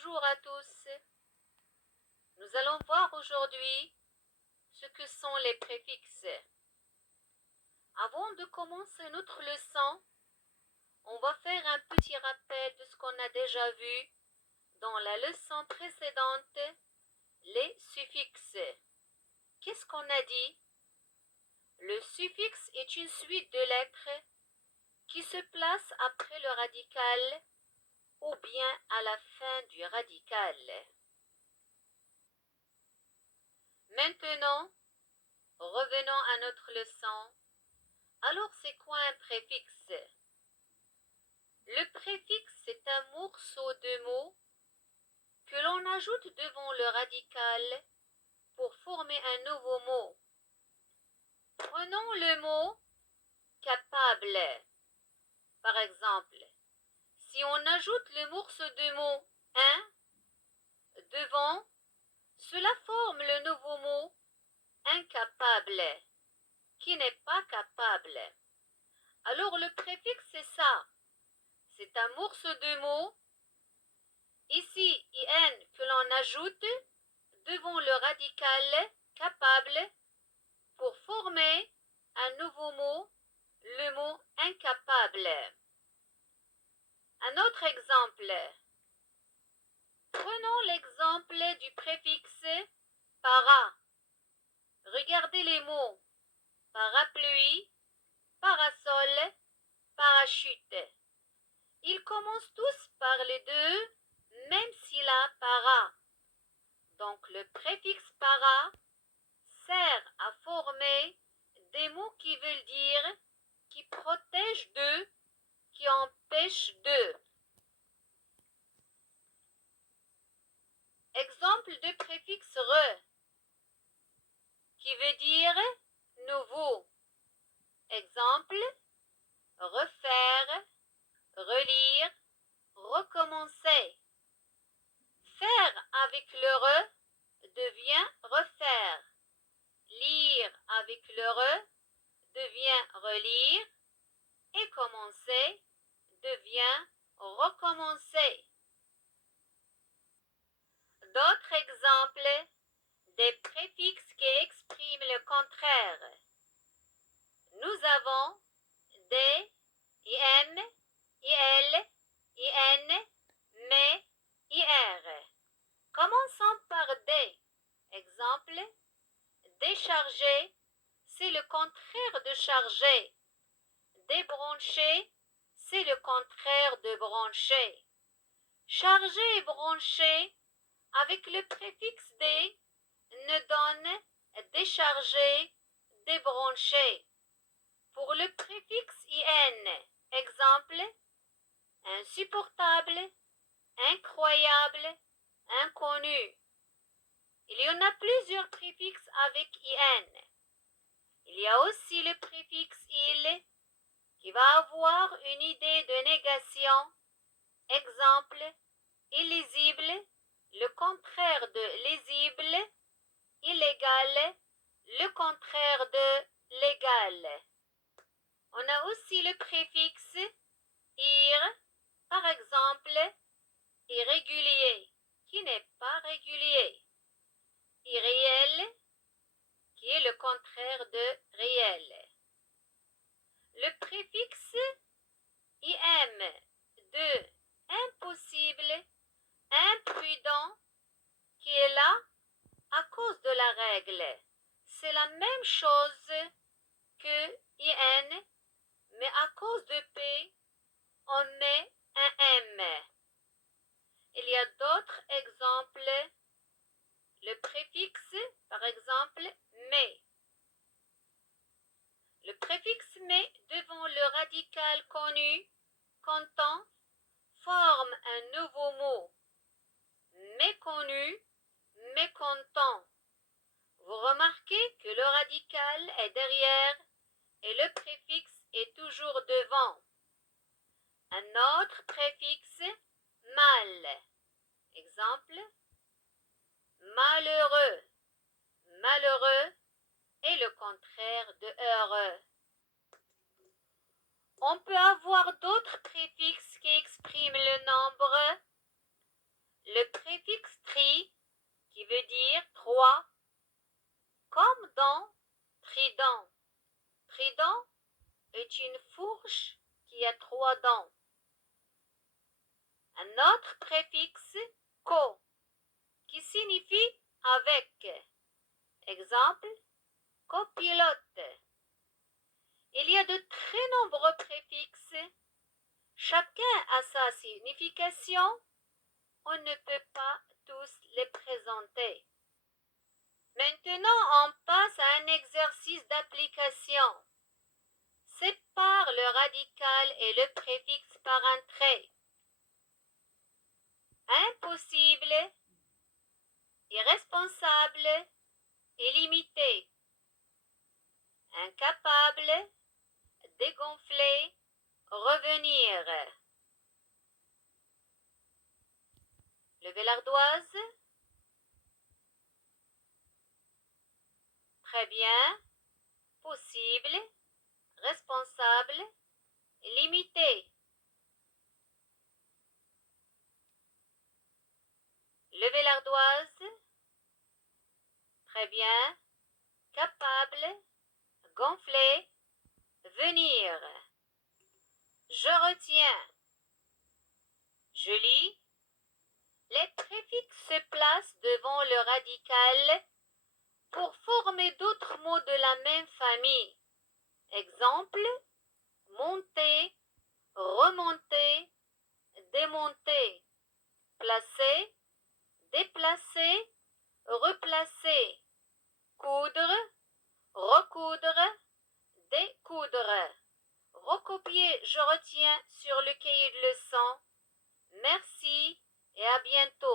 Bonjour à tous. Nous allons voir aujourd'hui ce que sont les préfixes. Avant de commencer notre leçon, on va faire un petit rappel de ce qu'on a déjà vu dans la leçon précédente, les suffixes. Qu'est-ce qu'on a dit? Le suffixe est une suite de lettres qui se place après le radical ou bien à la fin du radical. Maintenant, revenons à notre leçon. Alors, c'est quoi un préfixe? Le préfixe, c'est un morceau de mots que l'on ajoute devant le radical pour former un nouveau mot. Prenons le mot capable. Par exemple, si on ajoute le morceau de mots un devant, cela forme le nouveau mot incapable, qui n'est pas capable. Alors le préfixe, c'est ça. C'est un morceau de mots, ici in, que l'on ajoute devant le radical capable pour former un nouveau mot, le mot incapable. Un autre exemple. Prenons l'exemple du préfixe para. Regardez les mots parapluie, parasol, parachute. Ils commencent tous par les deux mêmes syllabes para. Donc le préfixe para sert à former des mots qui veulent dire qui protègent d'eux, qui empêchent d'eux. Exemple de préfixe re, qui veut dire nouveau. Exemple, refaire, relire, recommencer. Faire avec le re devient refaire. Lire avec le re devient relire. Et commencer devient recommencer. D'autres exemples des préfixes qui expriment le contraire. Nous avons des, in, il, in, mais, ir. Commençons par des. Exemple, décharger, c'est le contraire de charger. Débrancher, c'est le contraire de brancher. Charger et brancher, avec le préfixe des, ne donne décharger, débrancher. Pour le préfixe in, exemple, insupportable, incroyable, inconnu. Il y en a plusieurs préfixes avec in. Il y a aussi le préfixe il qui va avoir une idée de négation. Exemple, illisible, le contraire de lisible, illégal, le contraire de légal. On a aussi le préfixe ir, par exemple, irrégulier, qui n'est pas régulier. Irréel, qui est le contraire de réel. Le préfixe im de impossible, imprudent, qui est là à cause de la règle. C'est la même chose que in, mais à cause de p, on met un m. Il y a d'autres exemples. Le préfixe, par exemple, mais. Le préfixe mais devant le radical connu, content, forme un nouveau mot. Méconnu, mécontent. Vous remarquez que le radical est derrière et le préfixe est toujours devant. Un autre préfixe, mal. Exemple, malheureux. Malheureux est le contraire de heureux. On peut avoir d'autres préfixes qui expriment le nombre. Le pardon. Un autre préfixe co qui signifie avec. Exemple, copilote. Il y a de très nombreux préfixes. Chacun a sa signification. On ne peut pas tous les présenter. Maintenant, on passe à un exercice d'application. Sépare le radical et le préfixe par un trait. Impossible, irresponsable, illimité. Incapable, dégonfler, revenir. Levez l'ardoise. Très bien. Possible, responsable, limité. Levez l'ardoise. Très bien. Capable, gonfler, venir. Je retiens. Je lis. Les préfixes se placent devant le radical pour former d'autres mots de la même famille. Exemple, monter, remonter, démonter, placer, déplacer, replacer, coudre, recoudre, découdre. Recopier, je retiens sur le cahier de leçon. Merci et à bientôt.